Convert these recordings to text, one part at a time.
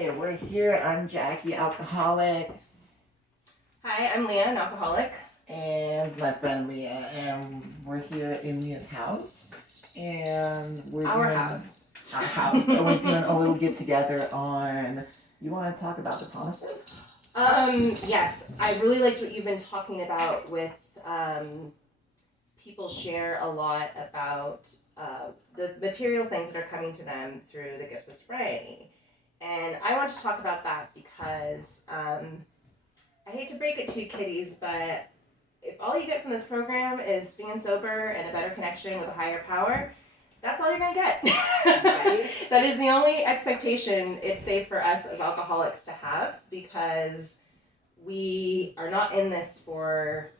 Hey, we're here. I'm Jackie, alcoholic. Hi, I'm Leah, an alcoholic. And it's my friend Leah, and we're here in Leah's house. And we're Our doing house. Our house. So we're doing a little get together on. You want to talk about the promises? Yes, I really liked what you've been talking about with people share a lot about the material things that are coming to them through the gifts of sobriety. And I want to talk about that because I hate to break it to you kiddies, but if all you get from this program is being sober and a better connection with a higher power, that's all you're going to get. Right. That is the only expectation it's safe for us as alcoholics to have, because we are not in this for,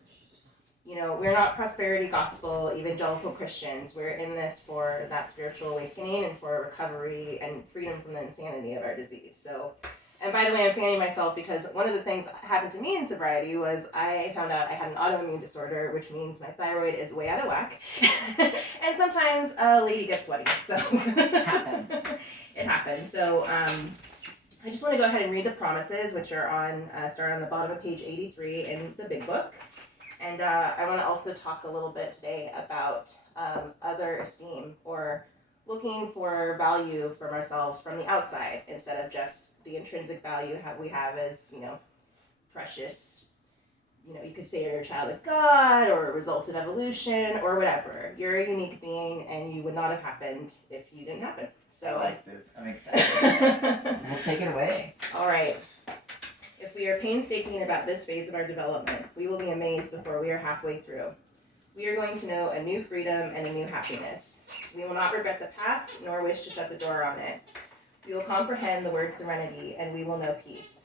we're not prosperity gospel evangelical Christians. We're in this for that spiritual awakening and for recovery and freedom from the insanity of our disease. So, and by the way, I'm fanning myself because one of the things that happened to me in sobriety was I found out I had an autoimmune disorder, which means my thyroid is way out of whack. And sometimes a lady gets sweaty, so It happens. It happens. So I just want to go ahead and read the promises, which are start on the bottom of page 83 in the big book. And I want to also talk a little bit today about other esteem, or looking for value from ourselves from the outside instead of just the intrinsic value we have as, precious. You could say you're a child of God or a result of evolution or whatever. You're a unique being and you would not have happened if you didn't happen. So I like this. I'm excited. We'll take it away. All right. If we are painstaking about this phase of our development, we will be amazed before we are halfway through. We are going to know a new freedom and a new happiness. We will not regret the past, nor wish to shut the door on it. We will comprehend the word serenity, and we will know peace.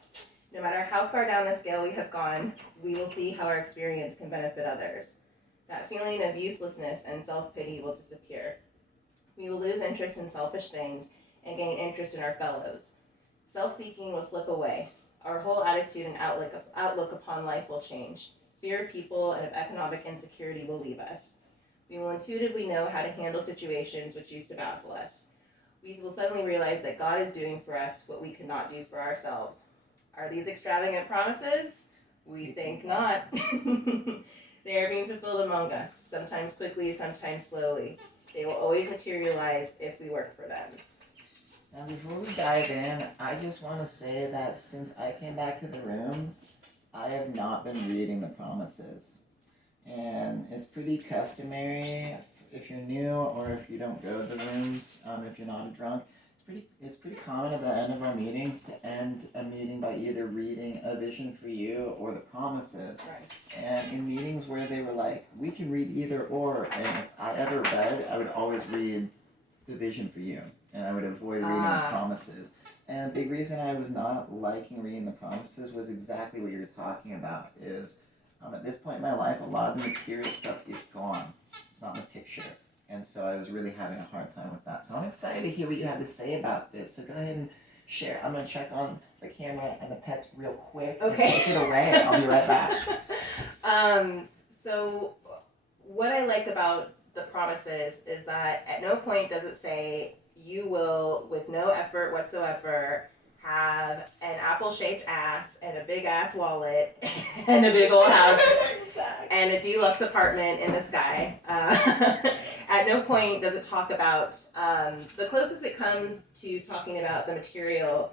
No matter how far down the scale we have gone, we will see how our experience can benefit others. That feeling of uselessness and self-pity will disappear. We will lose interest in selfish things and gain interest in our fellows. Self-seeking will slip away. Our whole attitude and outlook upon life will change. Fear of people and of economic insecurity will leave us. We will intuitively know how to handle situations which used to baffle us. We will suddenly realize that God is doing for us what we could not do for ourselves. Are these extravagant promises? We think not. They are being fulfilled among us, sometimes quickly, sometimes slowly. They will always materialize if we work for them. Now, before we dive in, I just want to say that since I came back to the rooms, I have not been reading the promises. And it's pretty customary if you're new or if you don't go to the rooms, if you're not a drunk. It's pretty common at the end of our meetings to end a meeting by either reading A Vision for You or the promises. Right. And in meetings where they were like, we can read either or, and if I ever read, I would always read The Vision for You. And I would avoid reading the promises. And a big reason I was not liking reading the promises was exactly what you were talking about, is at this point in my life, a lot of the material stuff is gone. It's not in the picture. And so I was really having a hard time with that. So I'm excited to hear what you have to say about this. So go ahead and share. I'm going to check on the camera and the pets real quick. Okay. And take it away. I'll be right back. So what I like about the promises is that at no point does it say you will, with no effort whatsoever, have an apple-shaped ass and a big-ass wallet and a big old house and a deluxe apartment in the sky. At no point does it talk about, the closest it comes to talking about the material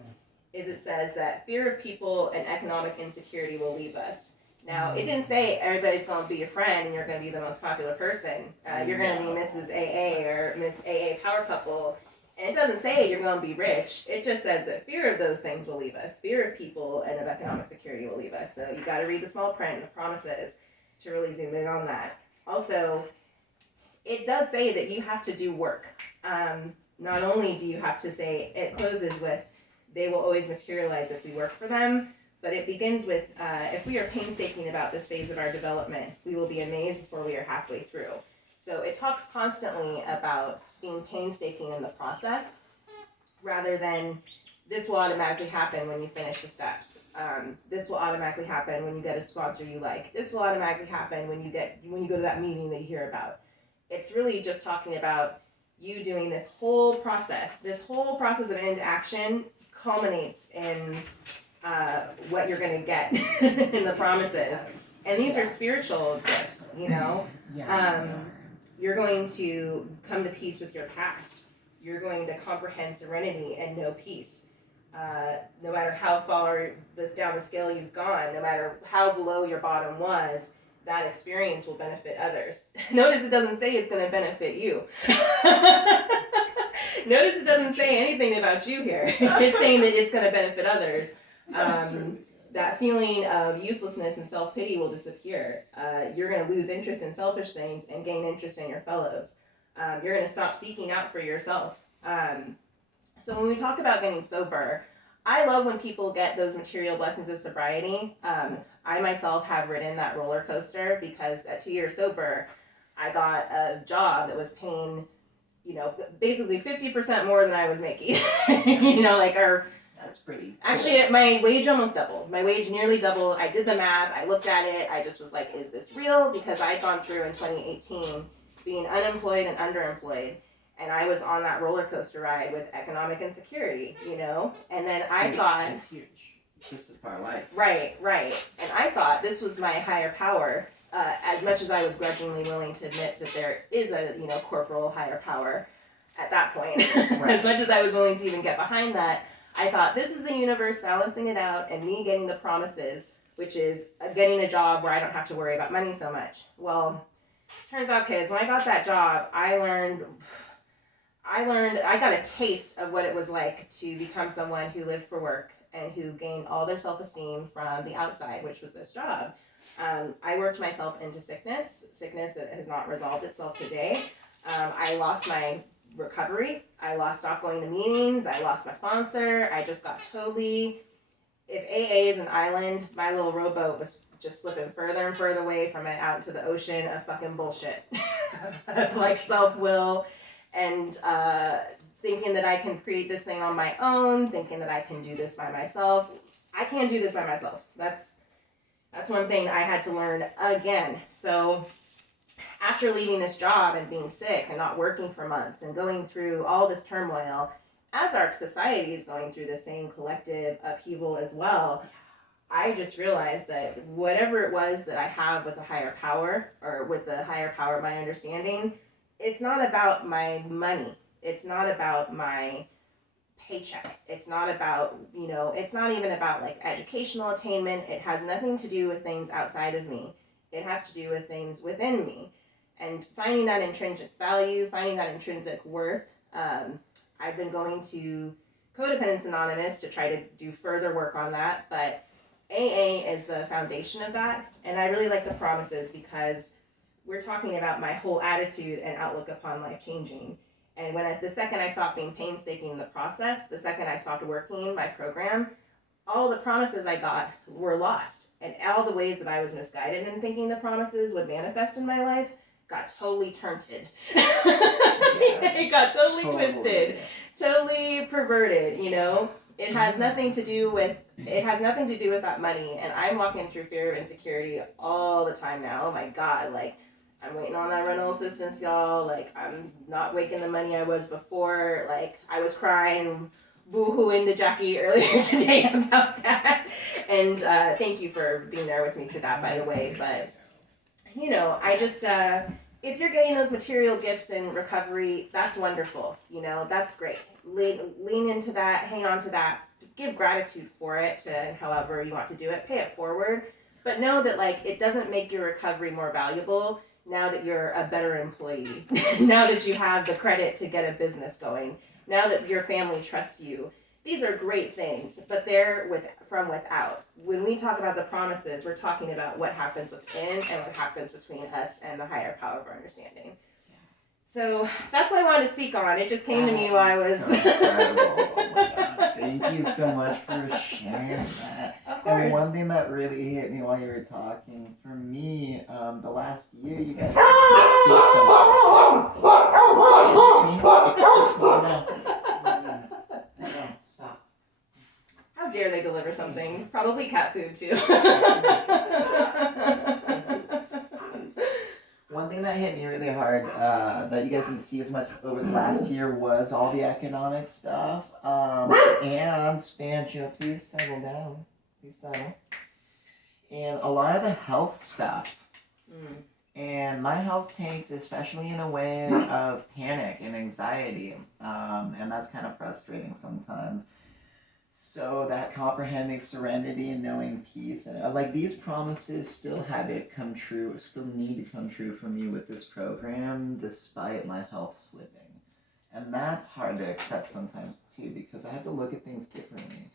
is it says that fear of people and economic insecurity will leave us. Now, it didn't say everybody's going to be your friend and you're going to be the most popular person. You're going to be Mrs. AA or Miss AA Power Couple. And it doesn't say you're going to be rich. It just says that fear of those things will leave us. Fear of people and of economic security will leave us. So you got to read the small print and the promises to really zoom in on that. Also, it does say that you have to do work. Not only do you have to say, it closes with, they will always materialize if we work for them, but it begins with, if we are painstaking about this phase of our development, we will be amazed before we are halfway through. So it talks constantly about being painstaking in the process, rather than this will automatically happen when you finish the steps. This will automatically happen when you get a sponsor you like. This will automatically happen when you go to that meeting that you hear about. It's really just talking about you doing this whole process of end action culminates in what you're going to get in the promises. And these are spiritual gifts, you know. You're going to come to peace with your past. You're going to comprehend serenity and know peace. No matter how far down the scale you've gone, no matter how below your bottom was, that experience will benefit others. Notice it doesn't say it's going to benefit you. Notice it doesn't say anything about you here. It's saying that it's going to benefit others. That feeling of uselessness and self-pity will disappear. You're going to lose interest in selfish things and gain interest in your fellows. You're going to stop seeking out for yourself. So when we talk about getting sober, I love when people get those material blessings of sobriety. I myself have ridden that roller coaster because at 2 years sober, I got a job that was paying, you know, basically 50% more than I was making. You know, like that's pretty cool. Actually, my wage almost doubled. My wage nearly doubled. I did the math. I looked at it. I just was like, is this real? Because I'd gone through in 2018 being unemployed and underemployed. And I was on that roller coaster ride with economic insecurity, you know? And then I thought... It's huge. This is part of life. Right. And I thought this was my higher power, as much as I was grudgingly willing to admit that there is a, you know, corporal higher power at that point. Right. As much as I was willing to even get behind that, I thought this is the universe balancing it out and me getting the promises, which is getting a job where I don't have to worry about money so much. Well, turns out, kids, when I got that job, I got a taste of what it was like to become someone who lived for work and who gained all their self-esteem from the outside, which was this job. I worked myself into sickness that has not resolved itself today. I lost my recovery. I stopped going to meetings. I lost my sponsor. I just got totally, if AA is an island, my little rowboat was just slipping further and further away from it out into the ocean of fucking bullshit. Like self-will and thinking that I can create this thing on my own, thinking that I can do this by myself. I can't do this by myself. That's one thing I had to learn again. So after leaving this job and being sick and not working for months and going through all this turmoil, as our society is going through the same collective upheaval as well, I just realized that whatever it was that I have with a higher power, or with the higher power of my understanding, it's not about my money. It's not about my paycheck. It's not about, you know, it's not even about like educational attainment. It has nothing to do with things outside of me. It has to do with things within me. And finding that intrinsic value, finding that intrinsic worth. I've been going to Codependence Anonymous to try to do further work on that, but AA is the foundation of that. And I really like the promises because we're talking about my whole attitude and outlook upon life changing. And the second I stopped being painstaking in the process, the second I stopped working my program, all the promises I got were lost. And all the ways that I was misguided in thinking the promises would manifest in my life got totally turnted. It got totally twisted, totally perverted, you know? It has nothing to do with that money. And I'm walking through fear of insecurity all the time now. Oh my God, like, I'm waiting on that rental assistance, y'all. Like, I'm not making the money I was before. Like, I was crying, boo-hooing to Jackie earlier today about that. And thank you for being there with me for that, by the way. But, you know, I just, if you're getting those material gifts in recovery, that's wonderful. You know, that's great. Lean into that, hang on to that, give gratitude for it, and however you want to do it, pay it forward. But know that, like, it doesn't make your recovery more valuable now that you're a better employee, now that you have the credit to get a business going, now that your family trusts you. These are great things, but they're from without. When we talk about the promises, we're talking about what happens within and what happens between us and the higher power of our understanding. So that's what I wanted to speak on. It just came to me while I was... So incredible. Oh my God. Thank you so much for sharing that. Of course. And one thing that really hit me while you were talking, for me, the last year you guys Stop. How dare they deliver something? Probably cat food too. One thing thing that hit me really hard that you guys didn't see as much over the last year was all the economic stuff. And Spancho, please settle down. Please settle. And a lot of the health stuff. And my health tanked, especially in a way of panic and anxiety. And that's kind of frustrating sometimes. So that comprehending serenity and knowing peace, and like these promises still had to come true, still need to come true for me with this program, despite my health slipping. And that's hard to accept sometimes too, because I have to look at things differently.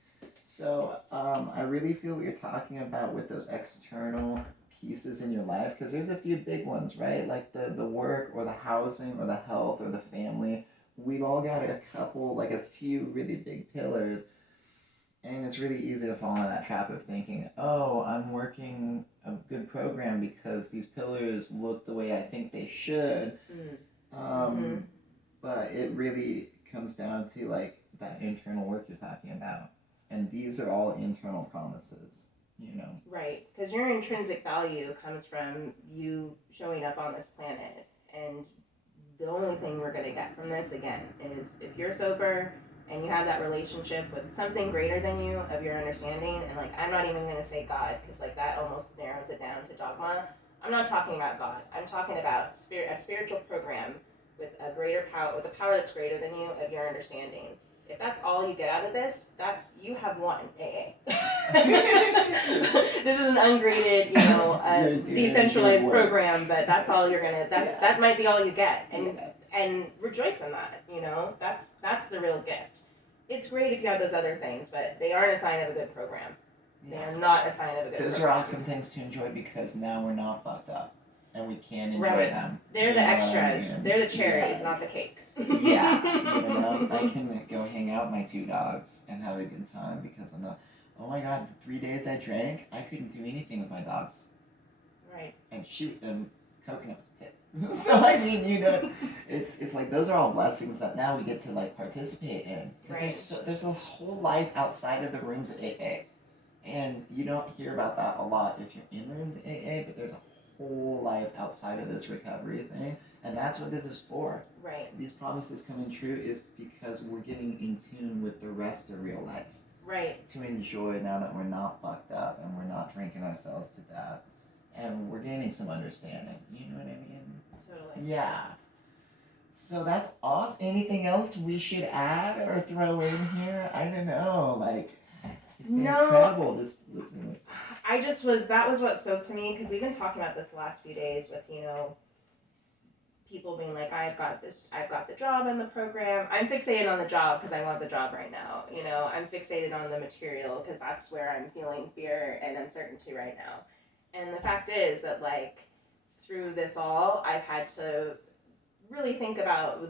So I really feel what you're talking about with those external pieces in your life, because there's a few big ones, right? Like the work or the housing or the health or the family. We've all got a couple, like a few really big pillars. And it's really easy to fall into that trap of thinking, oh, I'm working a good program because these pillars look the way I think they should. But it really comes down to like that internal work you're talking about. And these are all internal promises, you know? Right, because your intrinsic value comes from you showing up on this planet. And the only thing we're going to get from this, again, is if you're sober and you have that relationship with something greater than you of your understanding, and like I'm not even going to say God, because like that almost narrows it down to dogma. I'm not talking about God. I'm talking about a spiritual program with a greater power, with a power that's greater than you of your understanding. If that's all you get out of this, you have won AA. This is an ungraded, decentralized program, but that's all you're gonna. That might be all you get, and rejoice in that. That's the real gift. It's great if you have those other things, but they aren't a sign of a good program. They are not a sign of a good program. Those are awesome things to enjoy because now we're not fucked up, and we can enjoy them. They're the extras. They're the cherries, not the cake. I can go hang out with my 2 dogs and have a good time because I'm not. Oh my God, the 3 days I drank, I couldn't do anything with my dogs. Right. And shoot them, Coconut was pissed. So I mean, it's like those are all blessings that now we get to like participate in. Because there's a whole life outside of the rooms of AA, and you don't hear about that a lot if you're in rooms of AA. But there's a whole life outside of this recovery thing. And that's what this is for. Right. These promises coming true is because we're getting in tune with the rest of real life. Right. To enjoy now that we're not fucked up and we're not drinking ourselves to death. And we're gaining some understanding. You know what I mean? Totally. Yeah. So that's awesome. Anything else we should add or throw in here? I don't know. Like, it's been incredible just listening. That was what spoke to me, because we've been talking about this the last few days with, people being like, I've got the job and the program. I'm fixated on the job because I want the job right now. I'm fixated on the material because that's where I'm feeling fear and uncertainty right now. And the fact is that, like, through this all, I've had to really think about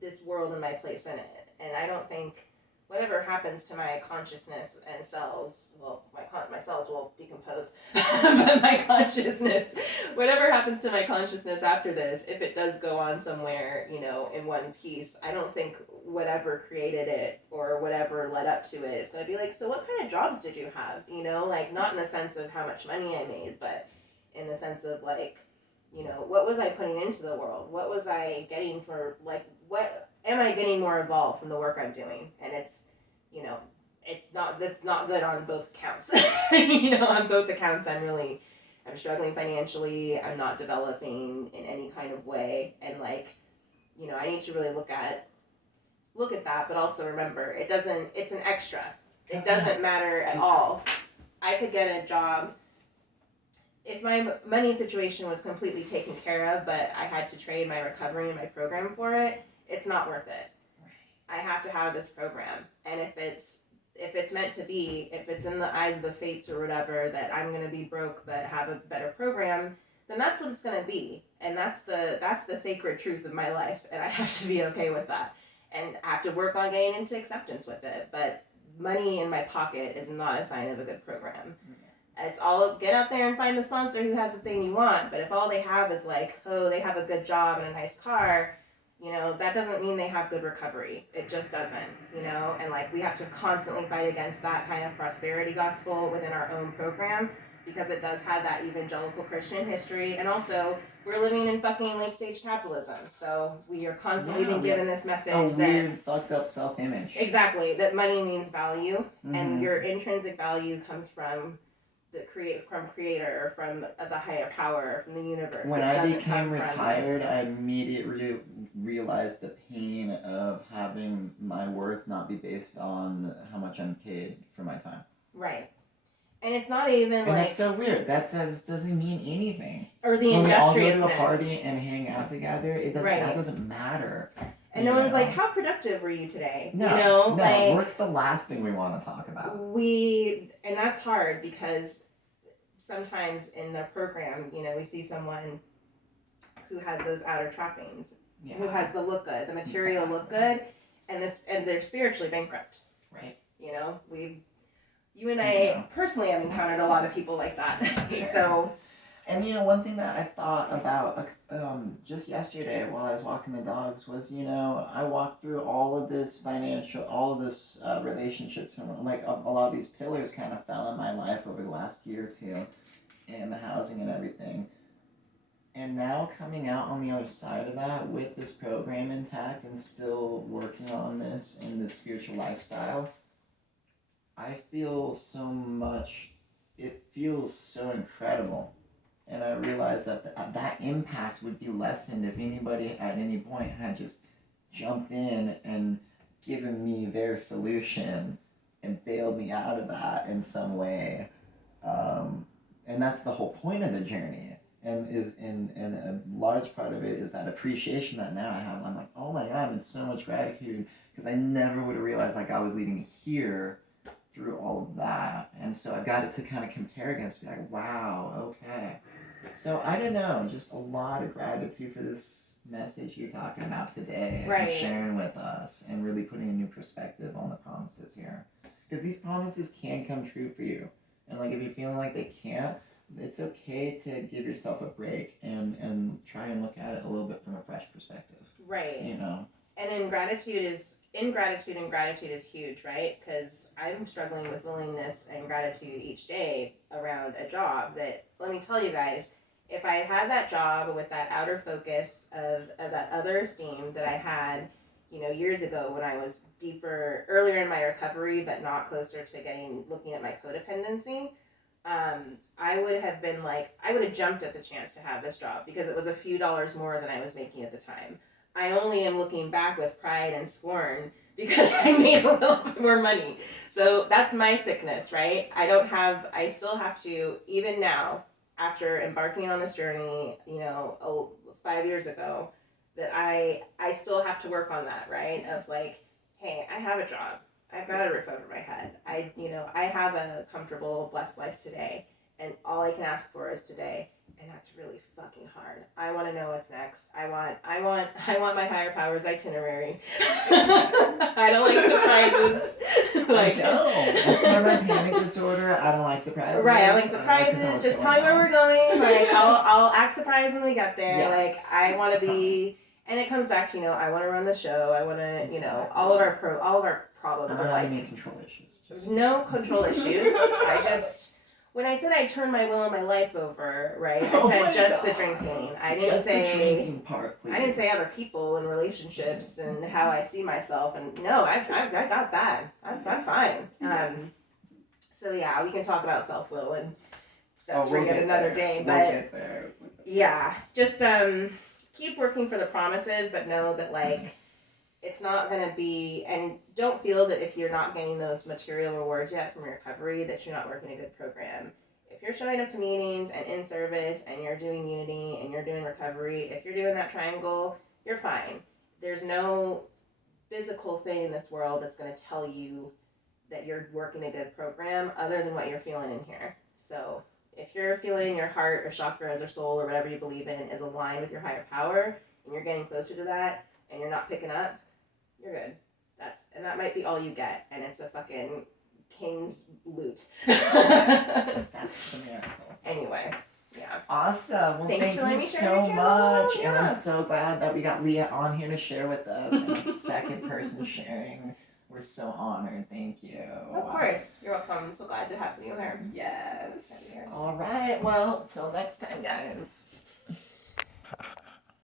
this world and my place in it. And I don't think whatever happens to my consciousness and cells, well, my cells will decompose, but my consciousness, whatever happens to my consciousness after this, if it does go on somewhere, in one piece, I don't think whatever created it or whatever led up to it is going to be like, so what kind of jobs did you have? Like not in the sense of how much money I made, but in the sense of like, what was I putting into the world? What was I getting for, like, what am I getting more involved from the work I'm doing? And it's not good on both accounts. On both accounts, I'm struggling financially. I'm not developing in any kind of way. And I need to really look at that, but also remember, it's an extra. It doesn't matter at all. I could get a job if my money situation was completely taken care of, but I had to trade my recovery and my program for it, it's not worth it. I have to have this program. And if it's meant to be, if it's in the eyes of the fates or whatever, that I'm going to be broke but have a better program, then that's what it's going to be. And that's the sacred truth of my life. And I have to be okay with that. And I have to work on getting into acceptance with it. But money in my pocket is not a sign of a good program. It's all, get out there and find the sponsor who has the thing you want. But if all they have is like, oh, they have a good job and a nice car, that doesn't mean they have good recovery. It just doesn't, and like we have to constantly fight against that kind of prosperity gospel within our own program. because it does have that evangelical Christian history, and also we're living in fucking late stage capitalism, so we are constantly being given this message weird, fucked up self-image. Exactly, that money means value, and your intrinsic value comes from the creator, or from the higher power, from the universe. When I became retired, I immediately realized the pain of having my worth not be based on how much I'm paid for my time. Right. And it's not even and that's so weird. That doesn't mean anything. Or the when industriousness. we all go to a party and hang out together, that doesn't matter. And no one's like, how productive were you today? No, work's the last thing we want to talk about. And that's hard because sometimes in the program, we see someone who has those outer trappings, who has the look good, the material look good, and they're spiritually bankrupt. Right. You and I personally have encountered a lot of people like that. So. And one thing that I thought about just yesterday while I was walking the dogs was, I walked through all of this relationships, and like a lot of these pillars kind of fell in my life over the last year or two, and the housing and everything. And now coming out on the other side of that with this program intact and still working on this in the spiritual lifestyle, I feel so much, it feels so incredible. And I realized that that impact would be lessened if anybody at any point had just jumped in and given me their solution and bailed me out of that in some way. And that's the whole point of the journey. And a large part of it is that appreciation that now I have. I'm like, oh my God, there's so much gratitude, because I never would have realized like God was leading me here through all of that. And so I got it to kind of compare against, be like, wow, okay. So I don't know, just a lot of gratitude for this message you're talking about today, right, and sharing with us, and really putting a new perspective on the promises here. Because these promises can come true for you. And like if you're feeling like they can't, it's okay to give yourself a break and try and look at it a little bit from a fresh perspective. Right. And ingratitude is huge, right? Because I'm struggling with willingness and gratitude each day around a job that, let me tell you guys, if I had that job with that outer focus of that other esteem that I had, years ago when I was earlier in my recovery, but not closer to looking at my codependency, I would have jumped at the chance to have this job because it was a few dollars more than I was making at the time. I only am looking back with pride and scorn because I made a little bit more money. So that's my sickness, right? I still have to, even now, after embarking on this journey, 5 years ago, that I still have to work on that, right? Of like, hey, I have a job. I've got a roof over my head. I have a comfortable, blessed life today. And all I can ask for is today. And that's really fucking hard. I want to know what's next. I want my higher powers itinerary. I don't like surprises. I don't. That's part of my panic disorder. I don't like surprises. Right, I like surprises. Just tell me where we're going. Like I'll act surprised when we get there. Yes. Like I want to be, and it comes back to I want to run the show. I want to all of our problems are like any control issues. No control issues. When I said I turned my will and my life over, right? I said just the drinking. I didn't say the drinking part, please. I didn't say other people and relationships and how I see myself. And no, I got that. I'm fine. Yes. So yeah, we can talk about self-will and stuff for yet another day. But we'll get there. Yeah, just keep working for the promises, but know that it's not going to be, and don't feel that if you're not getting those material rewards yet from your recovery that you're not working a good program. If you're showing up to meetings and in service and you're doing unity and you're doing recovery, if you're doing that triangle, you're fine. There's no physical thing in this world that's going to tell you that you're working a good program other than what you're feeling in here. So if you're feeling your heart or chakras or soul or whatever you believe in is aligned with your higher power and you're getting closer to that and you're not picking up, you're good. That might be all you get, and it's a fucking king's loot. That's the miracle. Anyway, yeah. Awesome. Well, Thanks thank you so much, and I'm so glad that we got Leah on here to share with us, and a second person sharing We're so honored. Thank you. Of course. You're welcome. I'm so glad to have you here. Yes. Have you here. All right. Well, till next time, guys.